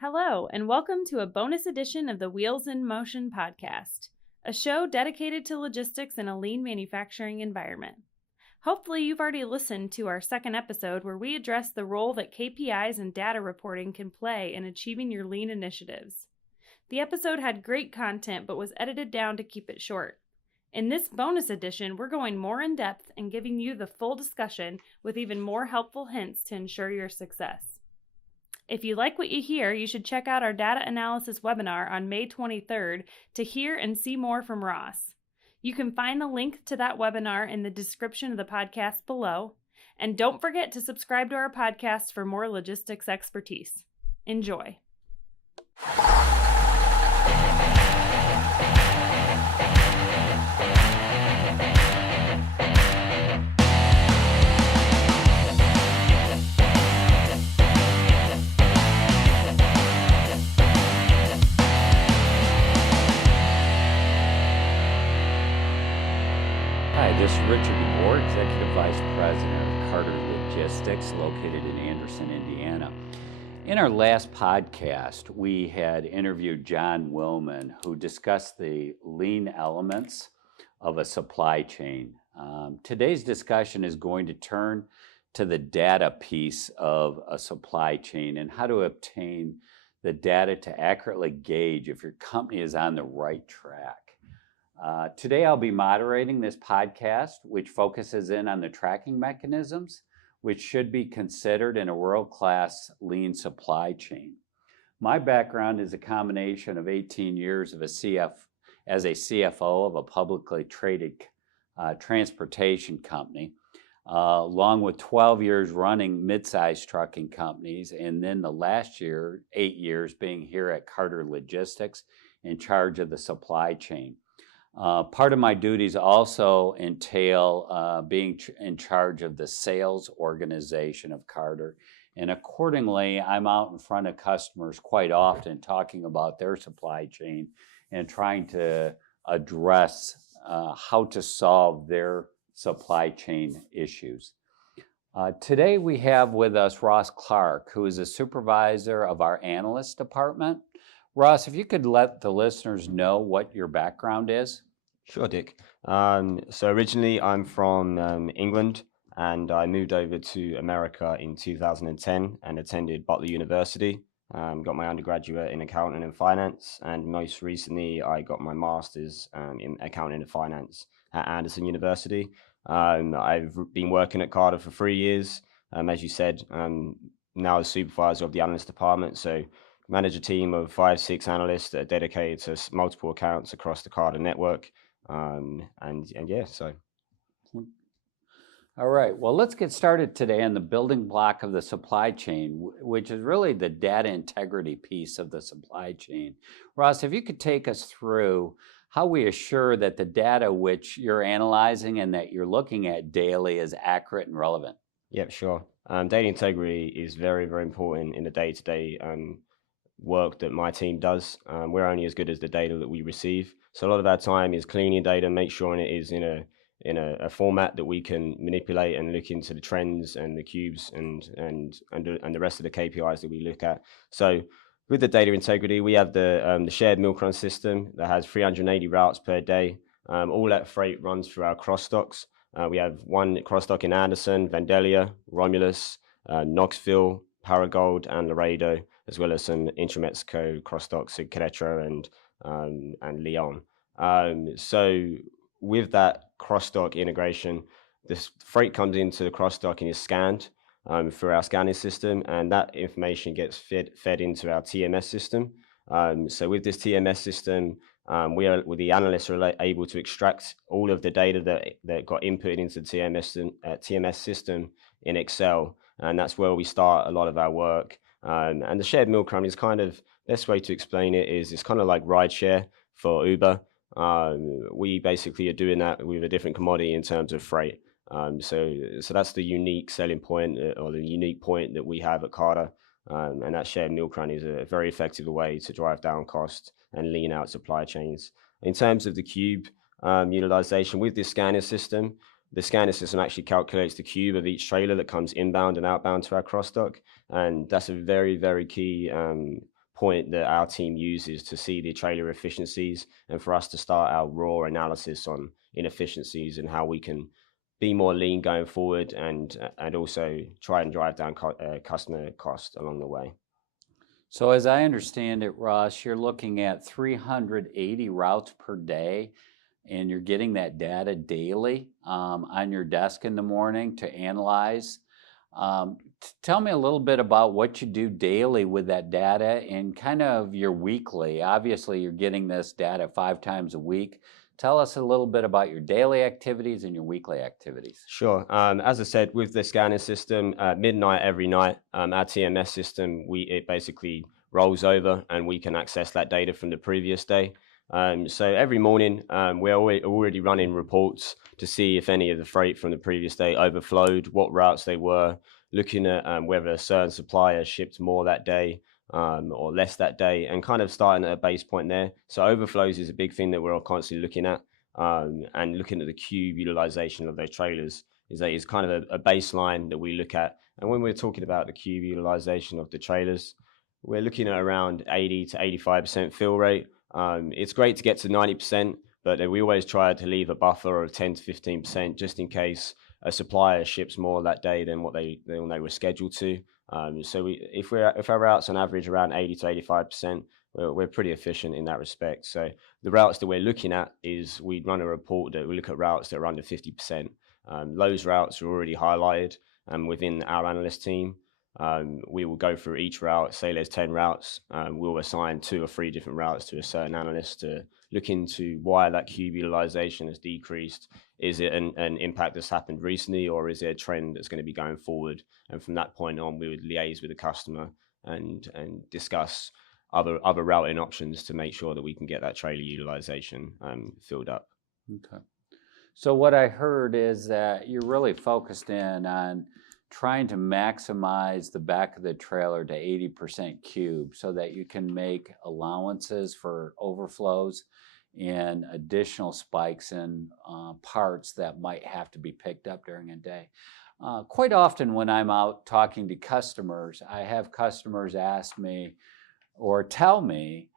Hello, and welcome to a bonus edition of the Wheels in Motion podcast, a show dedicated to logistics in a lean manufacturing environment. Hopefully, you've already listened to our second episode where we address the role that KPIs and data reporting can play in achieving your lean initiatives. The episode had great content but was edited down to keep it short. In this bonus edition, we're going more in depth and giving you the full discussion with even more helpful hints to ensure your success. If you like what you hear, you should check out our data analysis webinar on May 23rd to hear and see more from Ross. You can find the link to that webinar in the description of the podcast below. And don't forget to subscribe to our podcast for more logistics expertise. Enjoy. This is Richard DeBoer, Executive Vice President of Carter Logistics, located in Anderson, Indiana. In our last podcast, we had interviewed John Willman, who discussed the lean elements of a supply chain. Today's discussion is going to turn to the data piece of a supply chain and how to obtain the data to accurately gauge if your company is on the right track. Today I'll be moderating this podcast, which focuses in on the tracking mechanisms, which should be considered in a world-class lean supply chain. My background is a combination of 18 years of as a CFO of a publicly traded transportation company, along with 12 years running mid-sized trucking companies, and then the last 8 years being here at Carter Logistics in charge of the supply chain. Part of my duties also entail being in charge of the sales organization of Carter, and accordingly, I'm out in front of customers quite often talking about their supply chain and trying to address how to solve their supply chain issues. Today we have with us Ross Clark, who is a supervisor of our analyst department. Ross, if you could let the listeners know what your background is. Sure, Dick. So originally I'm from England, and I moved over to America in 2010 and attended Butler University. Got my undergraduate in accounting and finance, and most recently I got my master's in accounting and finance at Anderson University. I've been working at Carter for 3 years, as you said, now as supervisor of the analyst department. So manage a team of 5-6 analysts that are dedicated to multiple accounts across the Carter network. So. All right, well, let's get started today on the building block of the supply chain, which is really the data integrity piece of the supply chain. Ross, if you could take us through how we assure that the data which you're analyzing and that you're looking at daily is accurate and relevant. Yep, sure. Data integrity is very, very important in the day-to-day work that my team does. We're only as good as the data that we receive. So a lot of our time is cleaning data, make sure it is in a format that we can manipulate and look into the trends and the cubes and the rest of the KPIs that we look at. So with the data integrity, we have the shared milk run system that has 380 routes per day. All that freight runs through our cross stocks. We have one cross stock in Anderson, Vandalia, Romulus, Knoxville, Paragould, and Laredo, as well as some intra-Mexico cross stocks in Querétaro and Leon. So with that cross-stock integration, this freight comes into the cross-stock and is scanned through our scanning system, and that information gets fed into our TMS system. So with this TMS system, the analysts are able to extract all of the data that got input into the TMS system in Excel, and that's where we start a lot of our work. And the shared milk run is kind of, best way to explain it is it's kind of like rideshare for Uber. We basically are doing that with a different commodity in terms of freight. So that's the unique selling point or the unique point that we have at Carter. And that shared milk run is a very effective way to drive down cost and lean out supply chains. In terms of the cube utilization with this scanning system, the scanning system actually calculates the cube of each trailer that comes inbound and outbound to our cross dock. And that's a very, very key point that our team uses to see the trailer efficiencies and for us to start our raw analysis on inefficiencies and how we can be more lean going forward and also try and drive down customer cost along the way. So as I understand it, Ross, you're looking at 380 routes per day, and you're getting that data daily on your desk in the morning to analyze. Tell me a little bit about what you do daily with that data and kind of your weekly. Obviously, you're getting this data 5 times a week. Tell us a little bit about your daily activities and your weekly activities. Sure. As I said, with the scanning system, midnight every night, our TMS system, it basically rolls over and we can access that data from the previous day. So every morning, we're already running reports to see if any of the freight from the previous day overflowed, what routes they were, looking at whether a certain supplier shipped more that day or less that day, and kind of starting at a base point there. So overflows is a big thing that we're constantly looking at, and looking at the cube utilization of those trailers is kind of a baseline that we look at. And when we're talking about the cube utilization of the trailers, we're looking at around 80 to 85% fill rate. It's great to get to 90%, but we always try to leave a buffer of 10 to 15% just in case a supplier ships more that day than what they were scheduled to. So if our routes on average around 80 to 85%, we're pretty efficient in that respect. So the routes that we're looking at is we run a report that we look at routes that are under 50%. Those routes are already highlighted within our analyst team. We will go through each route. Say there's 10 routes, we'll assign 2 or 3 different routes to a certain analyst to look into why that cube utilization has decreased. Is it an impact that's happened recently, or is it a trend that's going to be going forward? And from that point on, we would liaise with the customer and discuss other routing options to make sure that we can get that trailer utilization filled up. Okay. So what I heard is that you're really focused in on trying to maximize the back of the trailer to 80% cube so that you can make allowances for overflows and additional spikes in parts that might have to be picked up during a day. Quite often when I'm out talking to customers, I have customers ask me or tell me,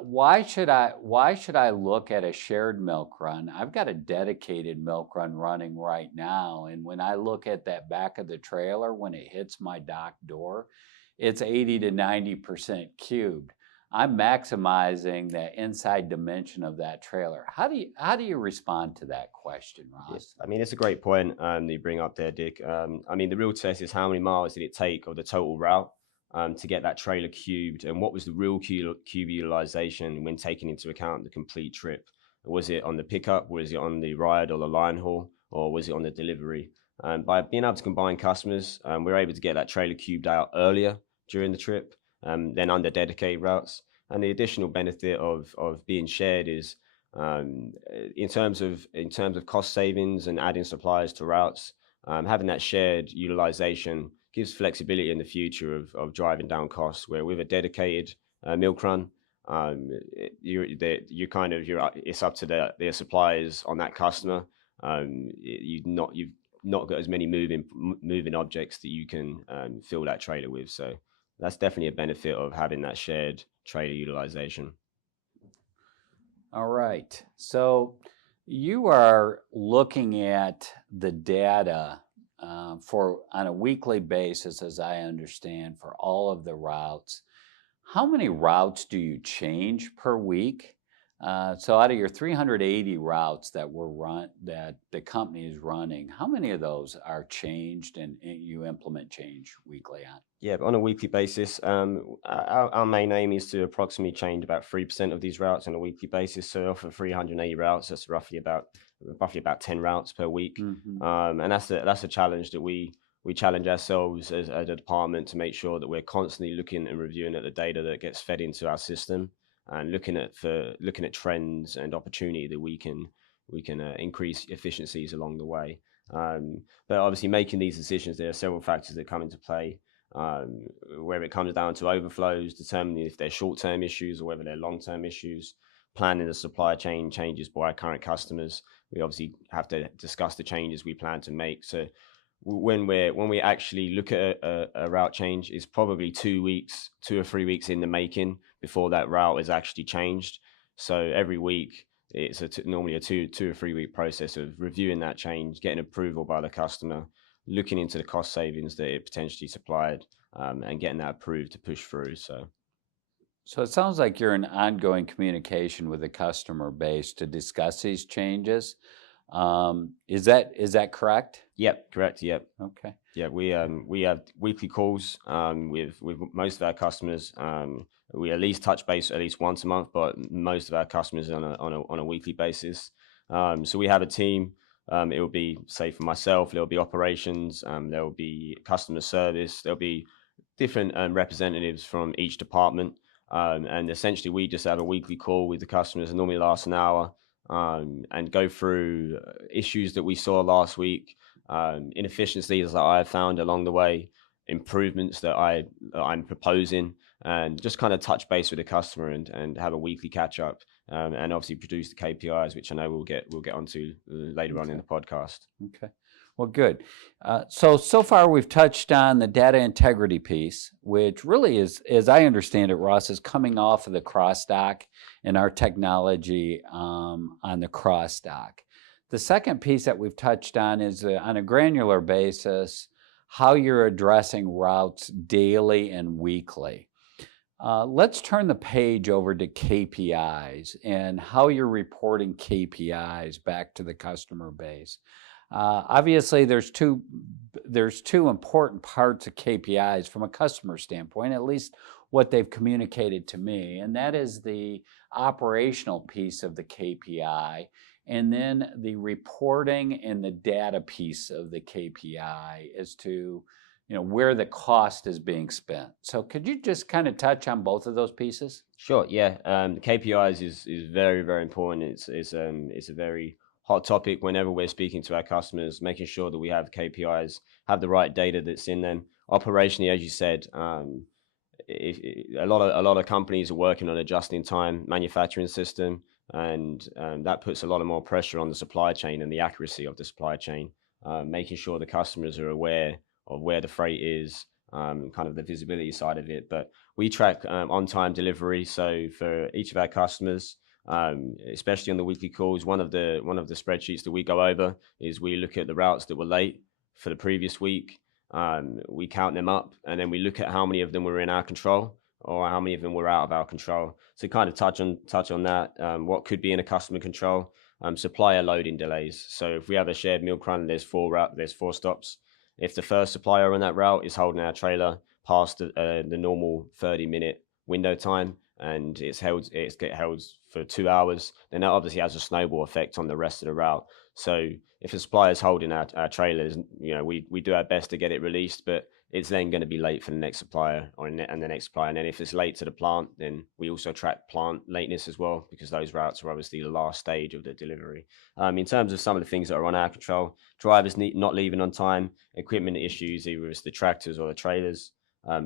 why should I look at a shared milk run? I've got a dedicated milk run running right now, and when I look at that back of the trailer, when it hits my dock door, it's 80 to 90% cubed. I'm maximizing the inside dimension of that trailer. How do you respond to that question, Ross? Yes. I mean, it's a great point that you bring up there, Dick. I mean, the real test is how many miles did it take of the total route to get that trailer cubed, and what was the real cube utilization when taking into account the complete trip? Was it on the pickup? Was it on the ride or the line haul? Or was it on the delivery? By being able to combine customers, we're able to get that trailer cubed out earlier during the trip than under dedicated routes. And the additional benefit of being shared is in terms of cost savings and adding suppliers to routes, having that shared utilization gives flexibility in the future of driving down costs. Where with a dedicated milk run, it's up to their suppliers on that customer. You've not got as many moving objects that you can fill that trailer with. So that's definitely a benefit of having that shared trailer utilization. All right. So you are looking at the data on a weekly basis, as I understand, for all of the routes. How many routes do you change per week? So out of your 380 routes that the company is running, how many of those are changed and you implement change weekly on? Yeah, on a weekly basis, our main aim is to approximately change about 3% of these routes on a weekly basis. So off of 380 routes, that's roughly about 10 routes per week. Mm-hmm. And that's a challenge that we challenge ourselves as a department to make sure that we're constantly looking and reviewing at the data that gets fed into our system and looking at trends and opportunity that we can increase efficiencies along the way. But obviously, making these decisions, there are several factors that come into play. Where it comes down to overflows, determining if they're short-term issues or whether they're long-term issues, planning the supply chain changes by our current customers. We obviously have to discuss the changes we plan to make. So when we actually look at a route change, it's probably 2 or 3 weeks in the making before that route is actually changed. So every week it's normally a 2 or 3 week process of reviewing that change, getting approval by the customer, looking into the cost savings that it potentially supplied, and getting that approved to push through. So it sounds like you're in ongoing communication with the customer base to discuss these changes. Is that correct? Yep, correct. Yep. Okay. Yeah, we have weekly calls with most of our customers. We at least touch base at least once a month, but most of our customers on a weekly basis. So we have a team. It will be, say, for myself, there will be operations. There will be customer service. There'll be different representatives from each department, and essentially we just have a weekly call with the customers. It normally lasts an hour, and go through issues that we saw last week, inefficiencies that I have found along the way, improvements that I'm proposing, and just kind of touch base with the customer and have a weekly catch up, and obviously produce the KPIs, which I know we'll get onto later on in the podcast. Okay. Well, good. So far we've touched on the data integrity piece, which really is, as I understand it, Ross, is coming off of the cross-dock and our technology on the cross-dock. The second piece that we've touched on is on a granular basis, how you're addressing routes daily and weekly. Let's turn the page over to KPIs and how you're reporting KPIs back to the customer base. Obviously, there's two important parts of KPIs from a customer standpoint, at least what they've communicated to me, and that is the operational piece of the KPI, and then the reporting and the data piece of the KPI as to where the cost is being spent. So could you just kind of touch on both of those pieces? Sure. Yeah. KPIs is very, very important. It's a very hot topic whenever we're speaking to our customers, making sure that we have KPIs, have the right data that's in them. Operationally, as you said, a lot of companies are working on a just-in-time manufacturing system, and that puts a lot more pressure on the supply chain and the accuracy of the supply chain, making sure the customers are aware of where the freight is, kind of the visibility side of it. But we track on-time delivery. So for each of our customers, especially on the weekly calls, one of the spreadsheets that we go over is we look at the routes that were late for the previous week. We count them up, and then we look at how many of them were in our control or how many of them were out of our control. So kind of touch on that, what could be in a customer control, supplier loading delays. So if we have a shared milk run, there's 4 stops. If the first supplier on that route is holding our trailer past the normal 30-minute window time, and it's held for 2 hours, then that obviously has a snowball effect on the rest of the route. So if a supplier is holding our trailers, we do our best to get it released, but it's then going to be late for the next supplier and the next supplier. And then if it's late to the plant, then we also track plant lateness as well, because those routes are obviously the last stage of the delivery. In terms of some of the things that are on our control, drivers not leaving on time, equipment issues, either it's the tractors or the trailers,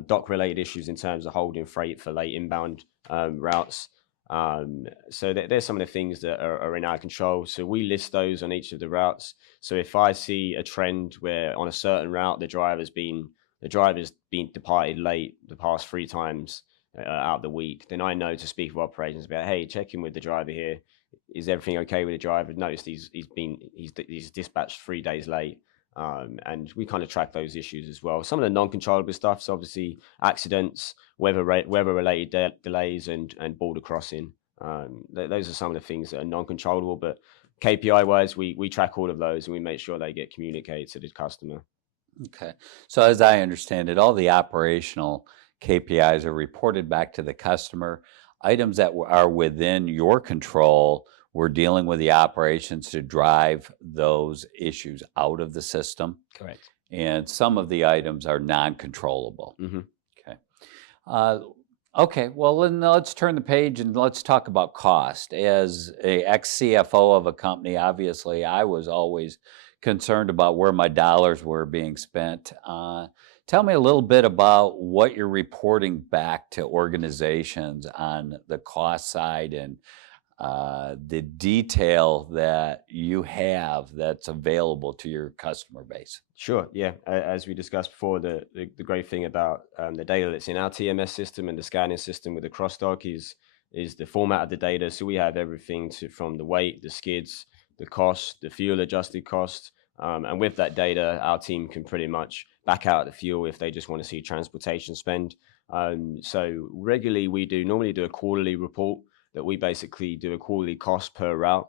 dock-related issues in terms of holding freight for late inbound routes. So there's some of the things that are in our control. So we list those on each of the routes. So if I see a trend where on a certain route the driver's been departed late the past 3 times out of the week, then I know to speak with operations about, hey, check in with the driver here. Is everything okay with the driver? Noticed he's dispatched 3 days late. And we kind of track those issues as well. Some of the non-controllable stuff is obviously accidents, weather-related delays, and border crossing. Those are some of the things that are non-controllable. But KPI-wise, we track all of those, and we make sure they get communicated to the customer. Okay. So as I understand it, all the operational KPIs are reported back to the customer. Items that are within your control, we're dealing with the operations to drive those issues out of the system. Correct. And some of the items are non-controllable. Mm-hmm. Okay. Okay, well, then let's turn the page and let's talk about cost. As a ex-CFO of a company, obviously, I was always concerned about where my dollars were being spent. Tell me a little bit about what you're reporting back to organizations on the cost side and the detail that you have that's available to your customer base. Sure. Yeah. As we discussed before, the great thing about the data that's in our TMS system and the scanning system with the crossdock is the format of the data. So we have everything from the weight, the skids, the cost, the fuel adjusted cost. And with that data, our team can pretty much back out the fuel if they just want to see transportation spend. So regularly, we normally do a quarterly report that we basically do a quarterly cost per route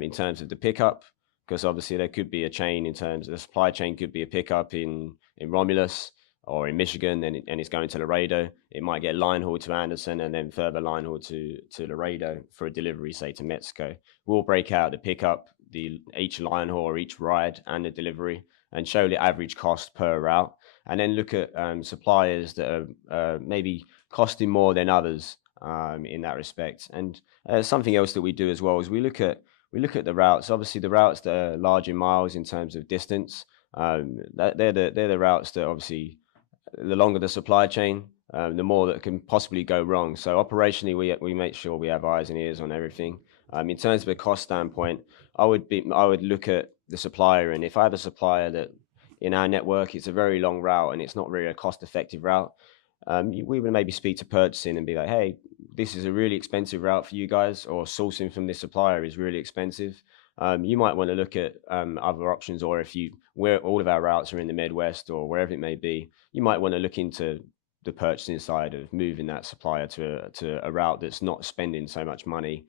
in terms of the pickup, because obviously there could be a chain in terms of the supply chain could be a pickup in Romulus or in Michigan, and it's going to Laredo. It might get line hauled to Anderson and then further line hauled to Laredo for a delivery, say to Mexico. We'll break out the pickup, each line haul or each ride and the delivery, and show the average cost per route, and then look at suppliers that are maybe costing more than others in that respect. And something else that we do as well is we look at the routes. Obviously, the routes that are large in miles in terms of distance, they're the routes that obviously the longer the supply chain, the more that can possibly go wrong. So operationally, we make sure we have eyes and ears on everything. In terms of a cost standpoint, I would look at the supplier, and if I have a supplier that in our network it's a very long route and it's not really a cost-effective route, we would maybe speak to purchasing and be like, hey, this is a really expensive route for you guys, or sourcing from this supplier is really expensive. You might want to look at other options, or where all of our routes are in the Midwest or wherever it may be, you might want to look into the purchasing side of moving that supplier to a route that's not spending so much money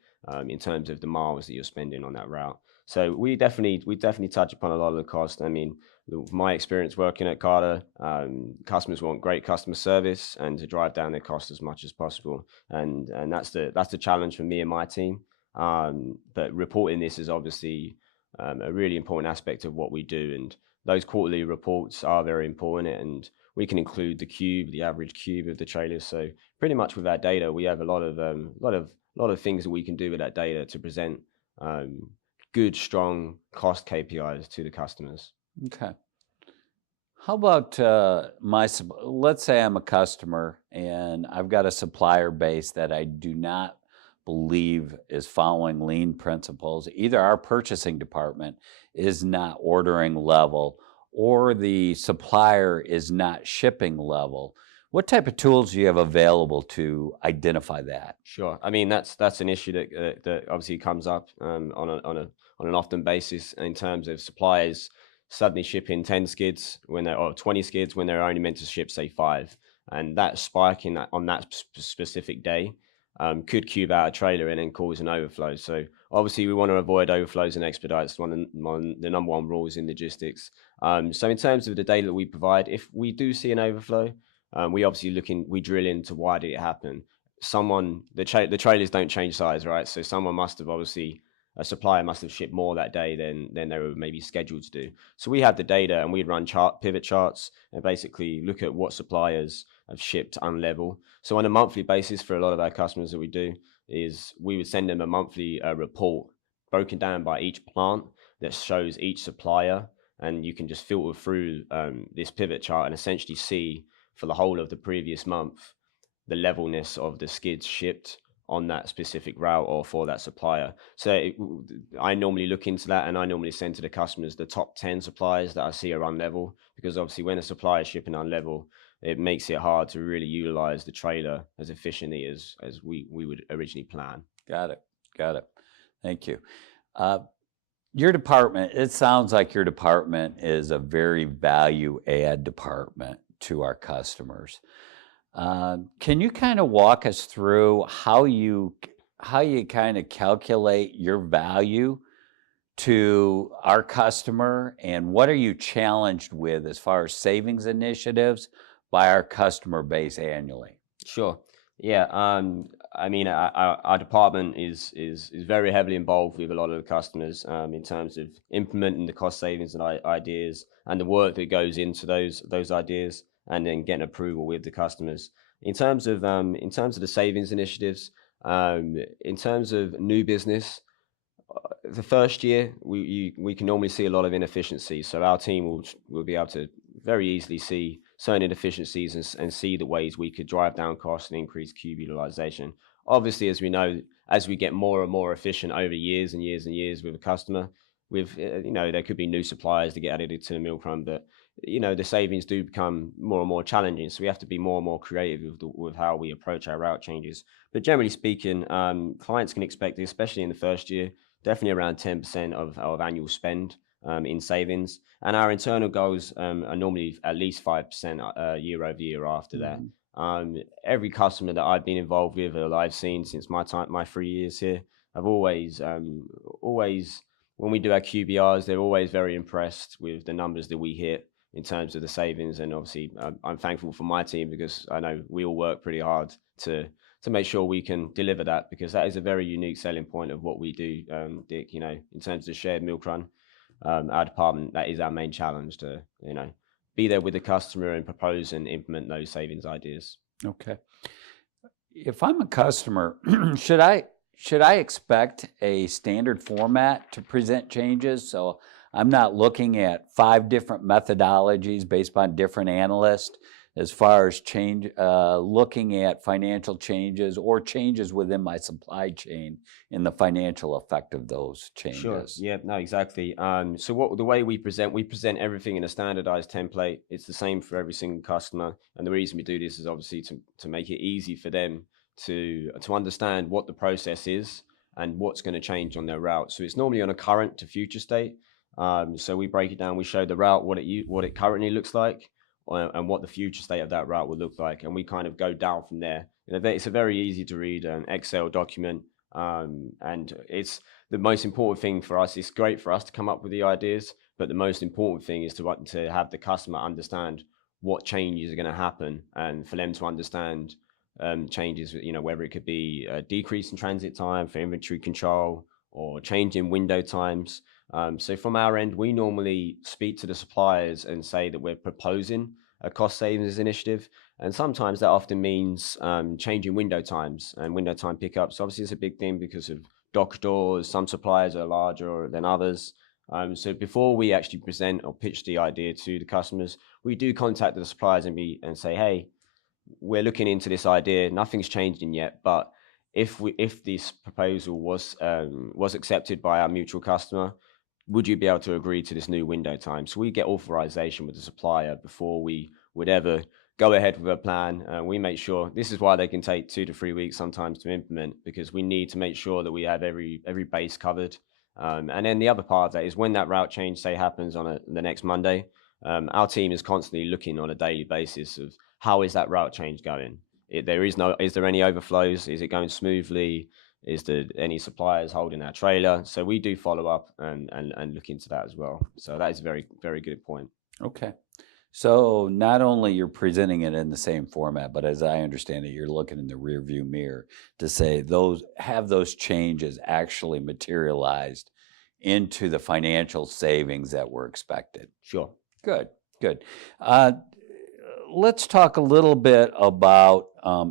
in terms of the miles that you're spending on that route. So we definitely touch upon a lot of the cost. I mean, my experience working at Carter, customers want great customer service and to drive down their cost as much as possible, and that's the challenge for me and my team. But reporting this is obviously a really important aspect of what we do, and those quarterly reports are very important. And we can include the average cube of the trailers. So pretty much with our data, we have a lot of things that we can do with that data to present good, strong cost KPIs to the customers. Okay. How about let's say I'm a customer and I've got a supplier base that I do not believe is following lean principles. Either our purchasing department is not ordering level or the supplier is not shipping level. What type of tools do you have available to identify that? Sure. I mean, that's an issue that obviously comes up on an often basis in terms of suppliers suddenly shipping 10 skids or 20 skids when they're only meant to ship, say, 5. And that spike on that specific day could cube out a trailer and then cause an overflow. So obviously we want to avoid overflows and expedites. One of the number one rules in logistics. So in terms of the data that we provide, if we do see an overflow, we drill into why did it happen. The trailers don't change size, right? So a supplier must have shipped more that day than they were maybe scheduled to do. So we have the data and we'd run pivot charts and basically look at what suppliers have shipped unlevel. So on a monthly basis for a lot of our customers that we do is we would send them a monthly report broken down by each plant that shows each supplier, and you can just filter through this pivot chart and essentially see for the whole of the previous month the levelness of the skids shipped on that specific route or for that supplier. So I normally look into that, and I normally send to the customers the top 10 suppliers that I see are unlevel, because obviously when a supplier is shipping unlevel, it makes it hard to really utilize the trailer as efficiently as we would originally plan. Got it. Thank you. Your department, it sounds like your department is a very value add department to our customers. Can you kind of walk us through how you kind of calculate your value to our customer, and what are you challenged with as far as savings initiatives by our customer base annually? Sure. Yeah. I mean, our department is very heavily involved with a lot of the customers in terms of implementing the cost savings and ideas and the work that goes into those ideas, and then getting approval with the customers. In terms of the savings initiatives, in terms of new business, the first year we can normally see a lot of inefficiencies. So our team will be able to very easily see certain inefficiencies and see the ways we could drive down costs and increase cube utilization. Obviously, as we know, as we get more and more efficient over years and years and years with a customer, with there could be new suppliers to get added to the milk run, but the savings do become more and more challenging. So we have to be more and more creative with how we approach our route changes. But generally speaking, clients can expect, especially in the first year, definitely around 10% of annual spend in savings. And our internal goals are normally at least 5% year over year after that. Every customer that I've been involved with or that I've seen since my 3 years here, I've always, when we do our QBRs, they're always very impressed with the numbers that we hit in terms of the savings. And obviously, I'm thankful for my team because I know we all work pretty hard to make sure we can deliver that, because that is a very unique selling point of what we do, Dick. In terms of the shared milk run, our department, that is our main challenge to be there with the customer and propose and implement those savings ideas. Okay. If I'm a customer, should I expect a standard format to present changes? So I'm not looking at 5 different methodologies based on different analysts as far as looking at financial changes or changes within my supply chain and the financial effect of those changes. Sure. Yeah, no, exactly. So the way we present everything in a standardized template. It's the same for every single customer. And the reason we do this is obviously to make it easy for them to understand what the process is and what's going to change on their route. So it's normally on a current to future state. So we break it down, we show the route, what it currently looks like, and what the future state of that route will look like. And we kind of go down from there. It's a very easy to read Excel document. And it's the most important thing for us. It's great for us to come up with the ideas, but the most important thing is to have the customer understand what changes are going to happen, and for them to understand changes, whether it could be a decrease in transit time for inventory control or change in window times. So from our end, we normally speak to the suppliers and say that we're proposing a cost savings initiative. And sometimes that often means changing window times and window time pickups. Obviously, it's a big thing because of dock doors. Some suppliers are larger than others. So before we actually present or pitch the idea to the customers, we do contact the suppliers and say, hey, we're looking into this idea. Nothing's changing yet, but if this proposal was accepted by our mutual customer, would you be able to agree to this new window time? So we get authorization with the supplier before we would ever go ahead with a plan. We make sure, this is why they can take 2 to 3 weeks sometimes to implement, because we need to make sure that we have every base covered. And then the other part of that is when that route change, say, happens on the next Monday, our team is constantly looking on a daily basis of how is that route change going? Is there any overflows? Is it going smoothly? Is there any suppliers holding our trailer? So we do follow up and look into that as well. So that is a very, very good point. Okay. So not only you're presenting it in the same format, but as I understand it, you're looking in the rear view mirror to say those changes actually materialized into the financial savings that were expected. Sure. Good. Let's talk a little bit about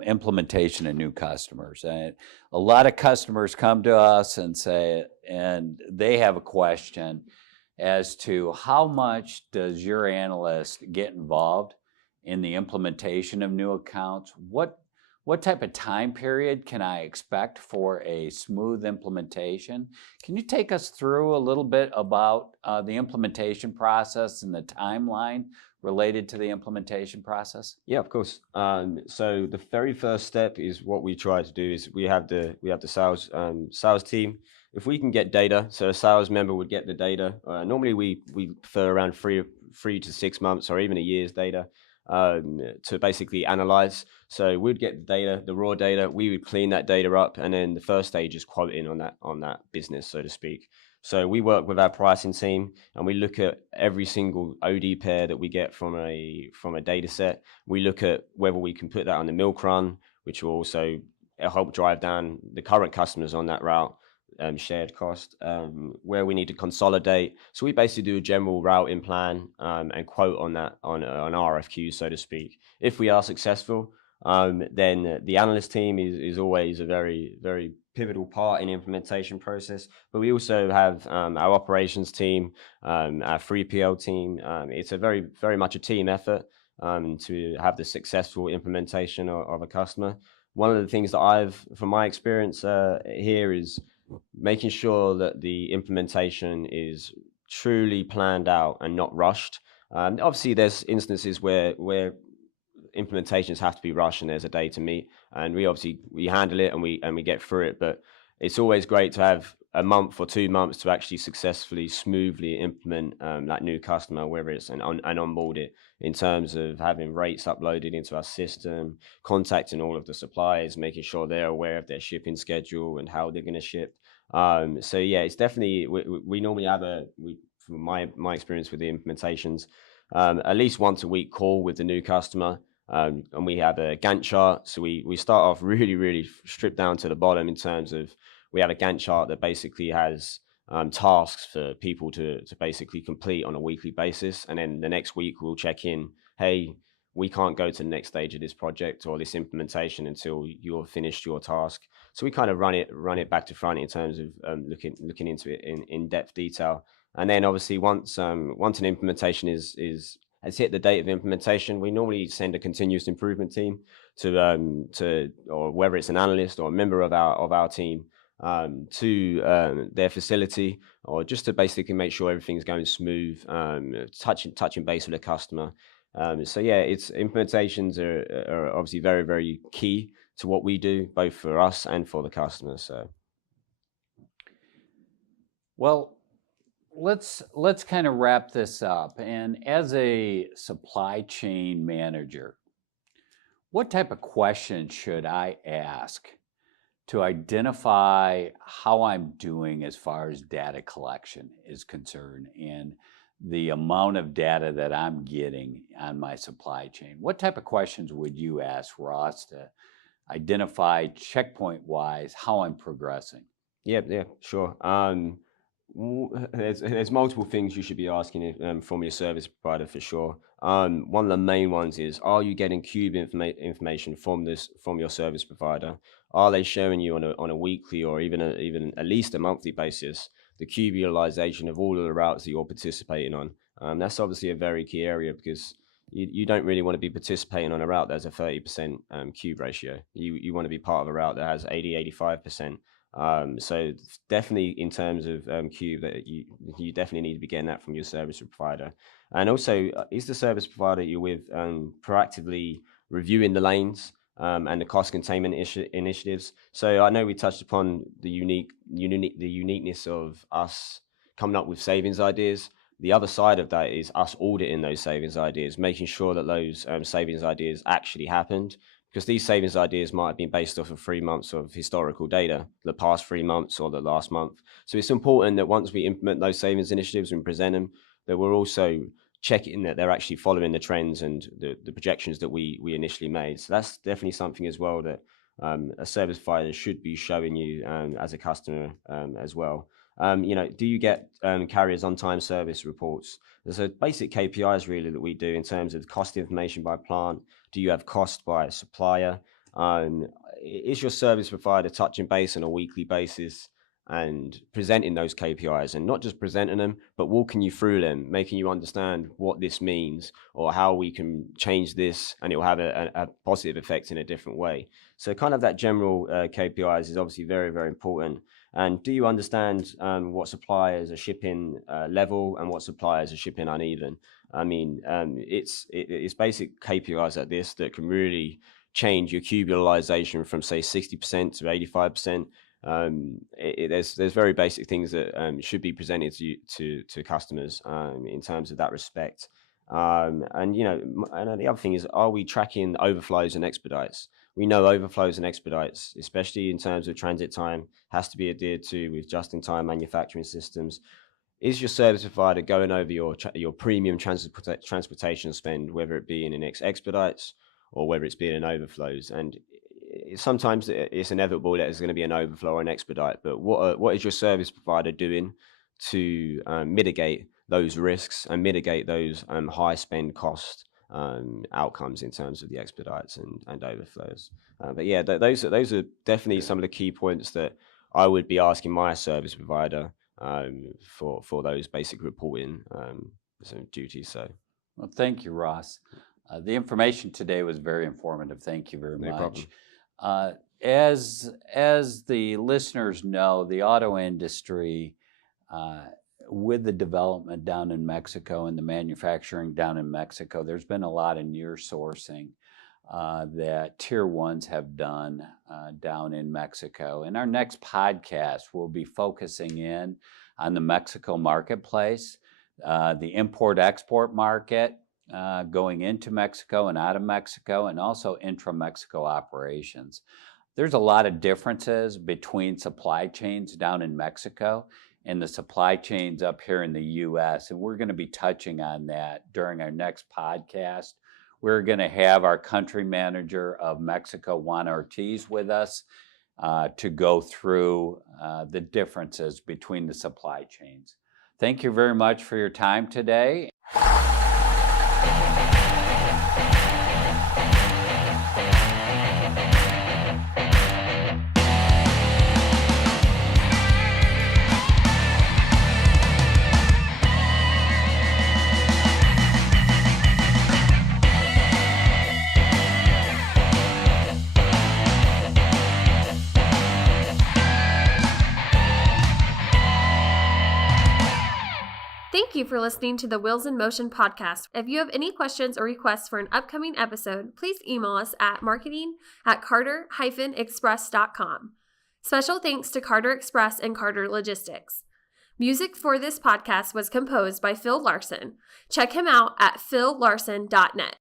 implementation of new customers. And a lot of customers come to us and they have a question as to how much does your analyst get involved in the implementation of new accounts? What type of time period can I expect for a smooth implementation? Can you take us through a little bit about the implementation process and the timeline related to the implementation process? Yeah, of course. So the very first step is what we try to do is we have the sales team. If we can get data, so a sales member would get the data. Normally we prefer around 3 to 6 months or even a year's data to basically analyze. So we'd get the data, the raw data. We would clean that data up, and then the first stage is quoting on that business, so to speak. So we work with our pricing team, and we look at every single OD pair that we get from a data set. We look at whether we can put that on the milk run, which will also help drive down the current customers on that route, shared cost, where we need to consolidate. So we basically do a general routing plan and quote on that on RFQ, so to speak. If we are successful, then the analyst team is always a very, very pivotal part in the implementation process. But we also have our operations team, our 3PL team. It's a very, very much a team effort to have the successful implementation of a customer. one of the things that from my experience here, is making sure that the implementation is truly planned out and not rushed. Obviously, there's instances where implementations have to be rushed and there's a day to meet, and we handle it and we get through it. But it's always great to have a month or 2 months to actually successfully, smoothly implement that new customer, whether it's and onboard it, in terms of having rates uploaded into our system, contacting all of the suppliers, making sure they're aware of their shipping schedule and how they're going to ship. So yeah, it's definitely, we normally have from my experience with the implementations, at least once a week call with the new customer. And we have a Gantt chart. So we start off really, really stripped down to the bottom in terms of, we have a Gantt chart that basically has tasks for people to basically complete on a weekly basis. And then the next week we'll check in, hey, we can't go to the next stage of this project or this implementation until you're finished your task. So we kind of run it back to front in terms of looking into it in depth detail. And then obviously once an implementation has hit the date of implementation, we normally send a continuous improvement team to or whether it's an analyst or a member of our team to their facility, or just to basically make sure everything's going smooth, touching base with the customer. So yeah, implementations are obviously very, very key to what we do, both for us and for the customer. So, well, let's kind of wrap this up. And as a supply chain manager, what type of questions should I ask to identify how I'm doing as far as data collection is concerned and the amount of data that I'm getting on my supply chain? What type of questions would you ask, Ross, to identify checkpoint-wise how I'm progressing? Yeah, sure. There's multiple things you should be asking from your service provider for sure. One of the main ones is, are you getting cube information from your service provider? Are they showing you on a weekly or even at least a monthly basis the cube utilization of all of the routes that you're participating on? That's obviously a very key area, because you don't really want to be participating on a route that has a 30% cube ratio. You want to be part of a route that has 80-85%. So definitely in terms of cube, that you definitely need to be getting that from your service provider. And also, is the service provider you're with proactively reviewing the lanes and the cost containment initiatives? So I know we touched upon the uniqueness of us coming up with savings ideas. The other side of that is us auditing those savings ideas, making sure that those savings ideas actually happened, because these savings ideas might have been based off of 3 months of historical data, the past 3 months or the last month. So it's important that once we implement those savings initiatives and present them, that we're also checking that they're actually following the trends and the projections that we initially made. So that's definitely something as well that a service provider should be showing you as a customer as well. Do you get carriers on-time service reports? There's a basic KPIs really that we do in terms of cost information by plant. Do you have cost by supplier? Is your service provider touching base on a weekly basis and presenting those KPIs, and not just presenting them, but walking you through them, making you understand what this means or how we can change this and it will have a positive effect in a different way? So kind of that general KPIs is obviously very, very important. And do you understand what suppliers are shipping level and what suppliers are shipping uneven? I mean, it's basic KPIs like this that can really change your cube utilization from, say, 60% to 85%. There's very basic things that should be presented to customers in terms of that respect. And the other thing is, are we tracking overflows and expedites? We know overflows and expedites, especially in terms of transit time, has to be adhered to with just-in-time manufacturing systems. Is your service provider going over your premium transportation spend, whether it be in expedites or whether it's being in overflows? And sometimes it's inevitable that there's going to be an overflow or an expedite, but what is your service provider doing to mitigate those risks and mitigate those high spend cost outcomes in terms of the expedites and overflows? But yeah, those are definitely some of the key points that I would be asking my service provider for those basic reporting duties. So, well, thank you, Ross. The information today was very informative. Thank you very much. Problem. As the listeners know, the auto industry, with the development down in Mexico and the manufacturing down in Mexico, there's been a lot of near sourcing that Tier 1s have done down in Mexico. In our next podcast, we'll be focusing in on the Mexico marketplace, the import-export market, going into Mexico and out of Mexico, and also intra-Mexico operations. There's a lot of differences between supply chains down in Mexico and the supply chains up here in the U.S., and we're going to be touching on that during our next podcast. We're going to have our country manager of Mexico, Juan Ortiz, with us to go through the differences between the supply chains. Thank you very much for your time today. Thank you for listening to the Wheels in Motion podcast. If you have any questions or requests for an upcoming episode, please email us at marketing@carter-express.com. Special thanks to Carter Express and Carter Logistics. Music for this podcast was composed by Phil Larson. Check him out at phillarson.net.